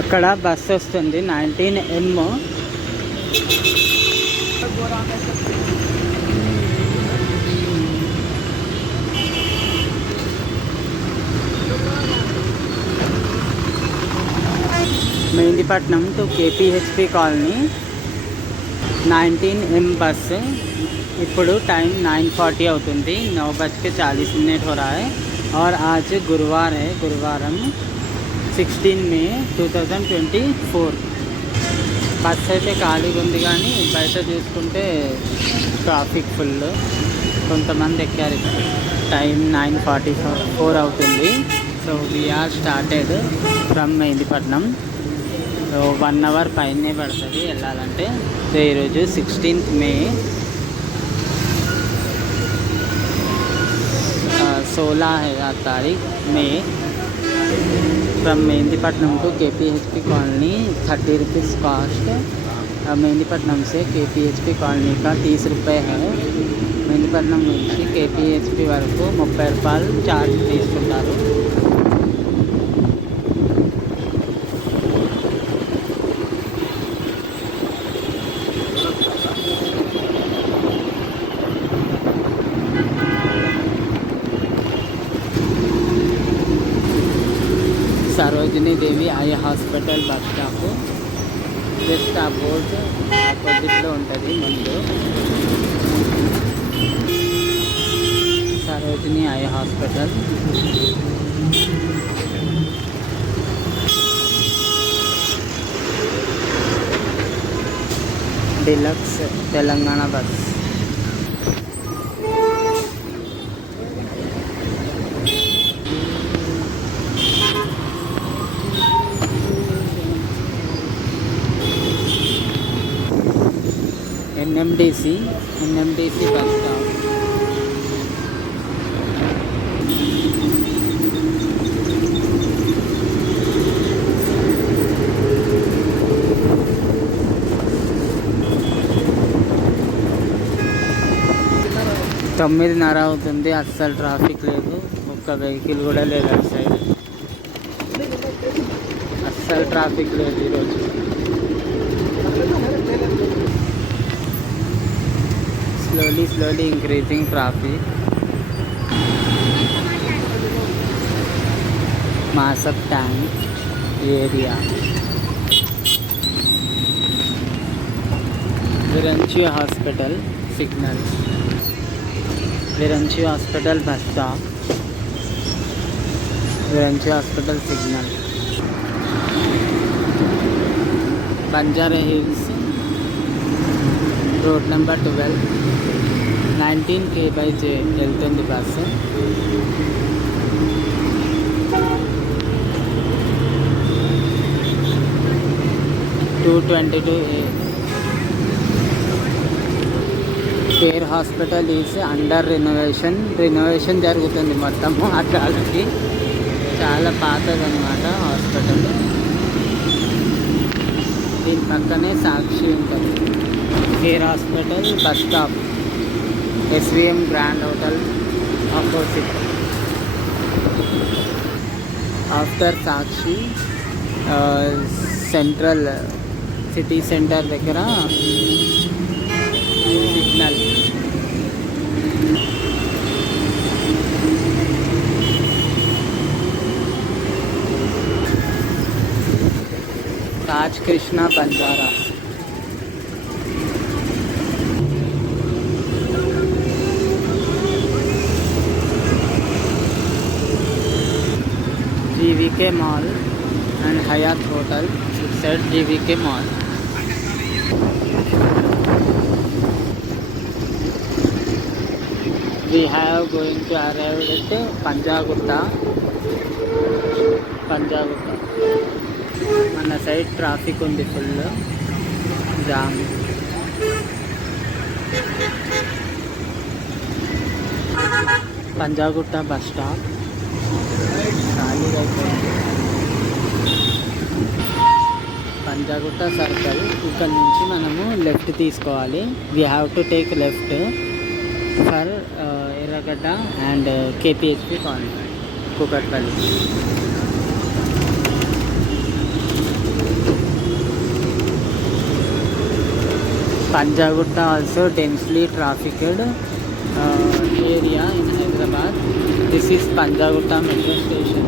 అక్కడ బస్ వస్తుంది 19M. Mehdipatnam to KPHP colony 19M bus. ఇప్పుడు టైం 9:40 అవుతుంది. 9:40 हो रहा है और आज गुरुवार है. గురువారం 16 మే 2024. బస్ అయితే ఖాళీగా ఉంది కానీ బయట చూసుకుంటే ట్రాఫిక్ ఫుల్. కొంతమంది ఎక్కారు. టైం 9:44 అవుతుంది. So we are started from Mehdipatnam. So 1 hour పైనే పడుతుంది వెళ్ళాలంటే. సో ఈరోజు 16th మే 16 तारीख में from Mehdipatnam to KPHP colony 30 rupees cost. Mehdipatnam से KPHP कॉलोनी का 30 रुपये है. मेहंदीपट्टनम నుంచి KPHP వరకు 30 రూపాయలు ఛార్జ్ తీసుకుంటారు. Sarojini Devi eye hospital bus stop just ఆ బోర్డు ఆపోజిట్లో ఉంటుంది. ముందు Sarojini eye hospital. Deluxe Telangana bus. NMDC bus stop. తొమ్మిదిన్నర అవుతుంది. అస్సలు ట్రాఫిక్ లేదు. ఒక్క వెహికల్ కూడా లేదు అటు సైడ్. అస్సలు ట్రాఫిక్ లేదు ఈరోజు. slowly increasing traffic. Masap Tank area. Viranchi Hospital signal. Viranchi Hospital bus stop. Viranchi Hospital signal. Banjara Hills road number 12 19K/J వెళ్తుంది bus. A. Care hospital is under renovation జరుగుతుంది మొత్తము. అట్లాంటి చాలా పాతదన్నమాట హాస్పిటల్. దీని పక్కనే సాక్షి ఉంటుంది. Care hospital bus stop SVM grand hotel opposite. After Sakshi central city centre దగ్గర signal. Taj Krishna Banjara. GVK Mall and Hyatt Hotel. It said GVK Mall. We have going to arrive at Panjagutta. మన సైడ్ ట్రాఫిక్ ఉంది full jam. Panjagutta bus stop ఖాళీగా అయిపోయింది. Panjagutta circle. ఇక్కడ నుంచి మనము left తీసుకోవాలి. We have to take left for Erragadda and KPHP colony Kukatpally. Panjagutta also densely trafficked area in Hyderabad. This is Panjagutta metro station.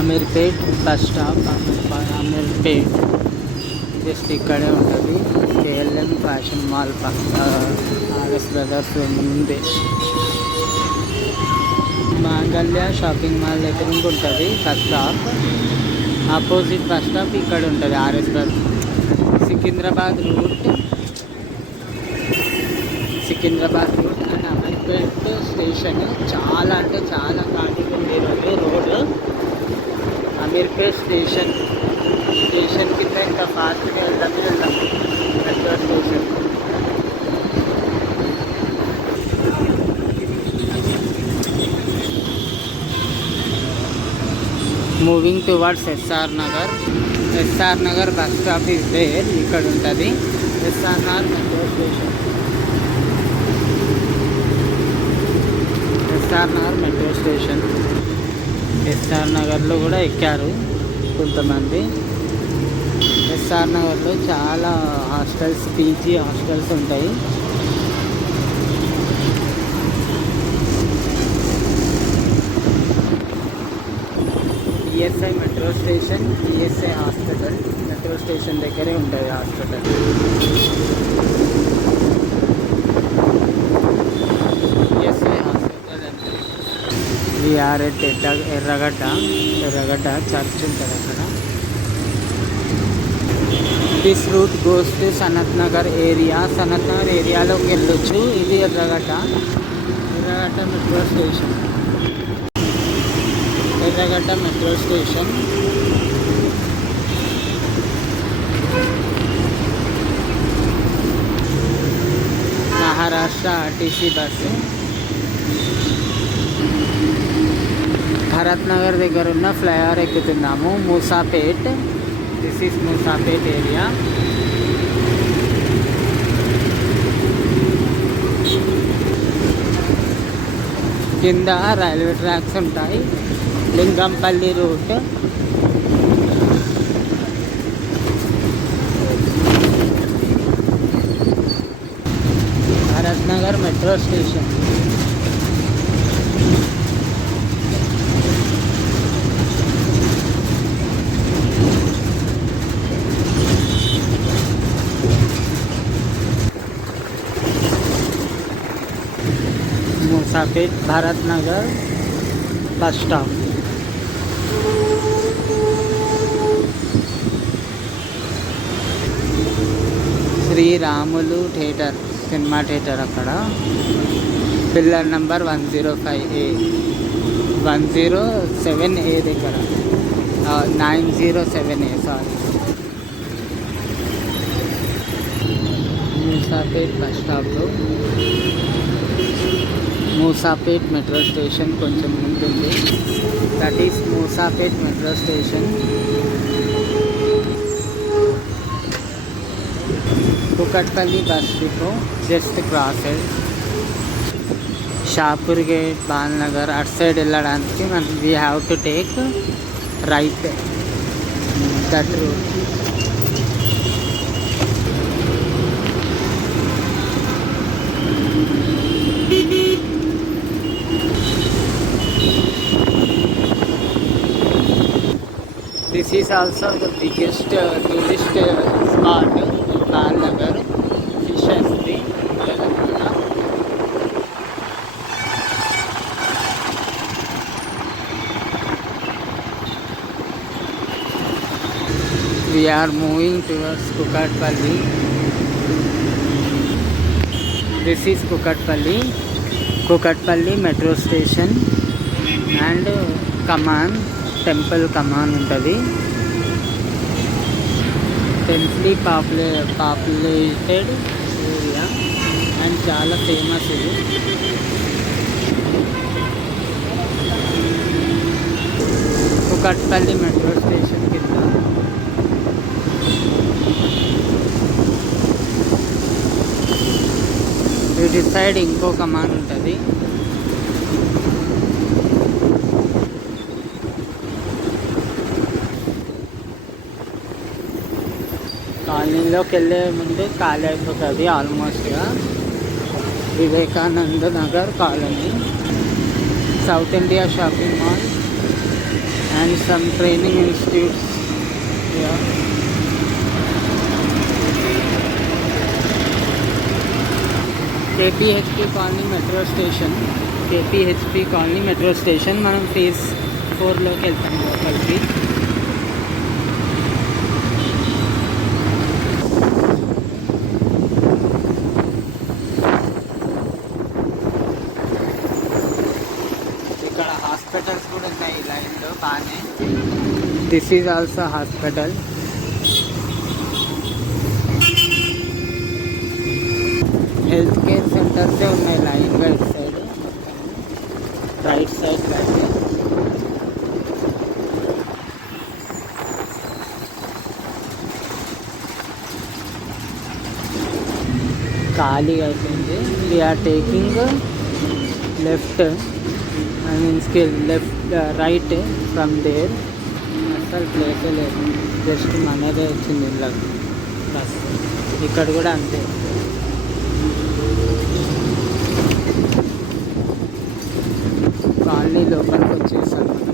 Amirpet bus stop, Amirpet just ఇక్కడే ఉంటుంది. కేఎల్ఎం ఫ్యాషన్ మాల్ పక్క ఆర్ఎస్ బ్రదర్స్ ముందే మాంగళ్య షాపింగ్ మాల్ దగ్గర ఉంటుంది bus stop. Opposite bus stop ఇక్కడ ఉంటుంది RS Brothers. Secunderabad route and Ameerpet station చాలా అంటే చాలా ఖాళీగా ఉంది ఈరోజు రోడ్. అమీర్పేట్ స్టేషన్ కింద ఇంకా ఫాస్ట్గా వెళ్దాం metro station. Moving towards SR Nagar bus stop is there. ఇక్కడ ఉంటుంది ఎస్ఆర్ మెట్రో స్టేషన్. ఎస్ఆర్ నగర్లో కూడా ఎక్కారు కొంతమంది. ఎస్ఆర్ నగర్లో చాలా హాస్టల్స్, పీజీ హాస్టల్స్ ఉంటాయి. ESI metro station, ESI hospital metro station దగ్గరే ఉంటుంది హాస్పిటల్. ఈఎస్ఐ హాస్పిటల్ అంటే విఆర్ ఎట్ ఎర్రగడ్డ చర్చ్ ఉంటుంది అక్కడ. This route goes to Sanath Nagar ఏరియాలోకి వెళ్ళొచ్చు. ఇది Erragadda metro station. Maharashtra RTC bus. Bharat Nagar దగ్గర ఉన్న ఫ్లైఓవర్ ఎక్కుతున్నాము. Moosapet, this is Moosapet area. కింద రైల్వే ట్రాక్స్ ఉంటాయి. Lingampalli route. Bharat Nagar metro station. Moosapet Bharat Nagar bus stop. Sriramulu theatre, cinema theatre అక్కడ. పిల్లర్ నంబర్ 105A 107A దగ్గర 907A సారీ. మూసాపేట్ బస్ స్టాప్లో మూసాపేట్ మెట్రో స్టేషన్ కొంచెం ఉంటుంది. That is Moosapet metro station. Kukatpally bus depot just crossed. Shapur gate, Balanagar అటు side వెళ్ళడానికి మనం we have to take right that route. This is also the biggest tourist spot in Balnagar, Fishery, Telangana. We are moving towards Kukatpalli. This is Kukatpalli metro station and Kaman. Temple Kaman ఉంటుంది. Densely populated area and చాలా famous ఇది. Kukatpally metro station కింద ఇటు సైడ్ ఇంకో కమాన్ ఉంటుంది. దీనిలోకి వెళ్ళే ముందు ఖాళీ అయిపోతుంది ఆల్మోస్ట్గా. Vivekananda Nagar colony, South India shopping mall and some training institutes here. KPHP colony metro station. KPHP colony metro station. మనం ఫేజ్ 4లోకి వెళ్తాం లోపలికి. ఇక్కడ హాస్పిటల్స్ కూడా ఉన్నాయి లైన్లో బాగానే. This is also hospital. Health care సెంటర్సే ఉన్నాయి లైన్గా ఇటు సైడ్, రైట్ సైడ్ అయితే. ఖాళీ అయిపోయింది. We're taking left, I means left right from there. అసలు ప్లేసే లేదు, జస్ట్ మనదే వచ్చింది ఇళ్ళకి బస్. ఇక్కడ కూడా అంతే. కాలనీ లోపలికి వచ్చేసాం మనం.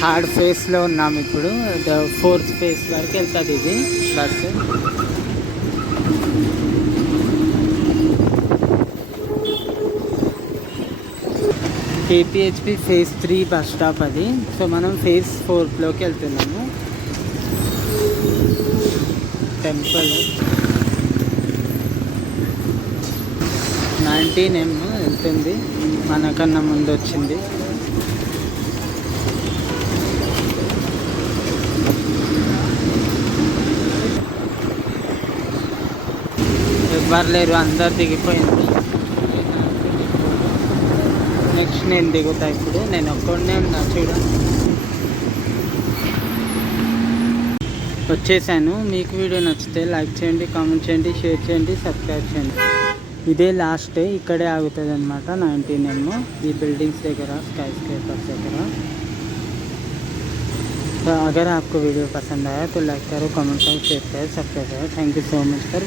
థర్డ్ ఫేజ్లో ఉన్నాము ఇప్పుడు. ఫోర్త్ ఫేజ్ వరకు వెళ్తుంది ఇది bus. KPHP phase 3 bus stop అది. సో మనం ఫేజ్ 4లోకి వెళ్తున్నాము. టెంపుల్ 19M వెళ్తుంది, మనకన్నా ముందు వచ్చింది. ఎవ్వరు లేరు, అందరు దిగిపోయింది. నెక్స్ట్ నేను దిగుతా. ఇప్పుడు నేను ఒక్కడే ఉన్నా చూడండి. వచ్చేసాను. మీకు వీడియో నచ్చితే లైక్ చేయండి, కామెంట్ చేయండి, షేర్ చేయండి, సబ్స్క్రైబ్ చేయండి. ఇదే లాస్ట్ డే, ఇక్కడే ఆగుతుంది అనమాట 19M ఈ బిల్డింగ్స్ దగ్గర, स्काई स्केपर्स దగ్గర. तो अगर आपको वीडियो पसंद आया तो लाइक करो, कमेंट करो, शेयर करो, सब्सक्राइब करो. Thank you so much for